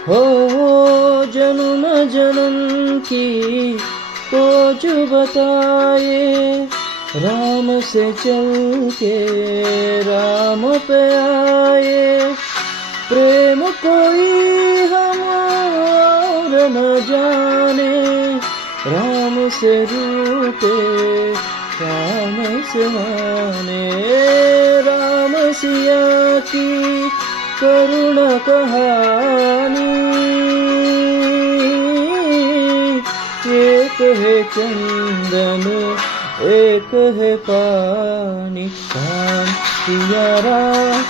हो जन्म जन्म की खोज बताए, राम से चल के राम पे आए। प्रेम कोई हम और न जाने, राम से रूठे राम से माने। राम सिया की करुण कहानी, एक है चंदन एक है पानी। राम सिया राम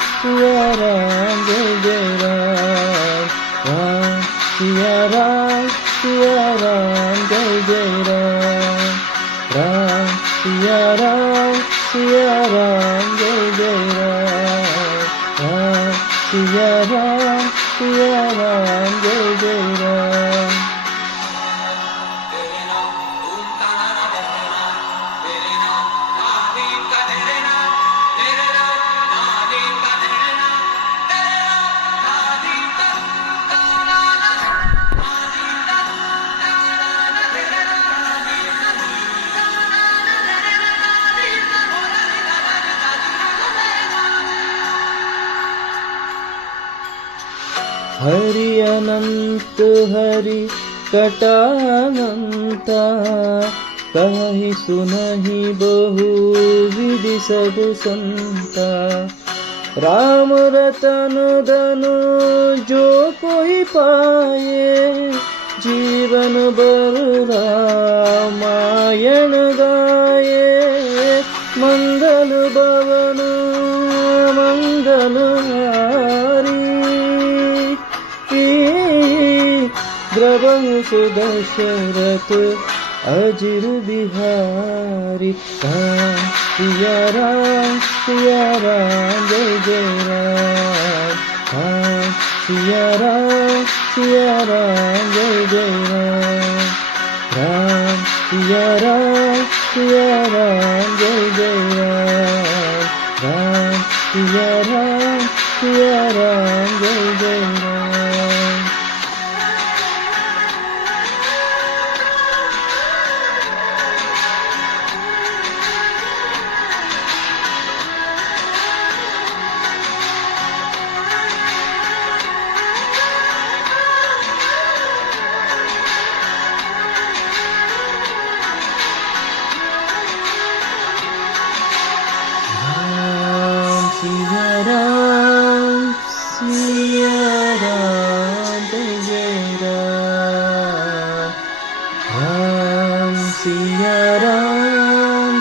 जय जय राम। राम सिया राम जय जय राम। राम सिया राम जय जय राम। राम सिया राम जय जय राम। हरि अनंत हरि कटानंता, कहि सुनहि बहु विधि सब संता। राम रतन धनु जो कोई पाए, जीवन भर रामायण गाए। मंगल भवन मंगल हारी, द्रवंश दशरथ अजिर बिहारी। राम सिया राम जय जय राम। राम सिया राम जय जय राम। राम सिया राम जय जय राम। राम सिया राम जय जय राम। सिया राम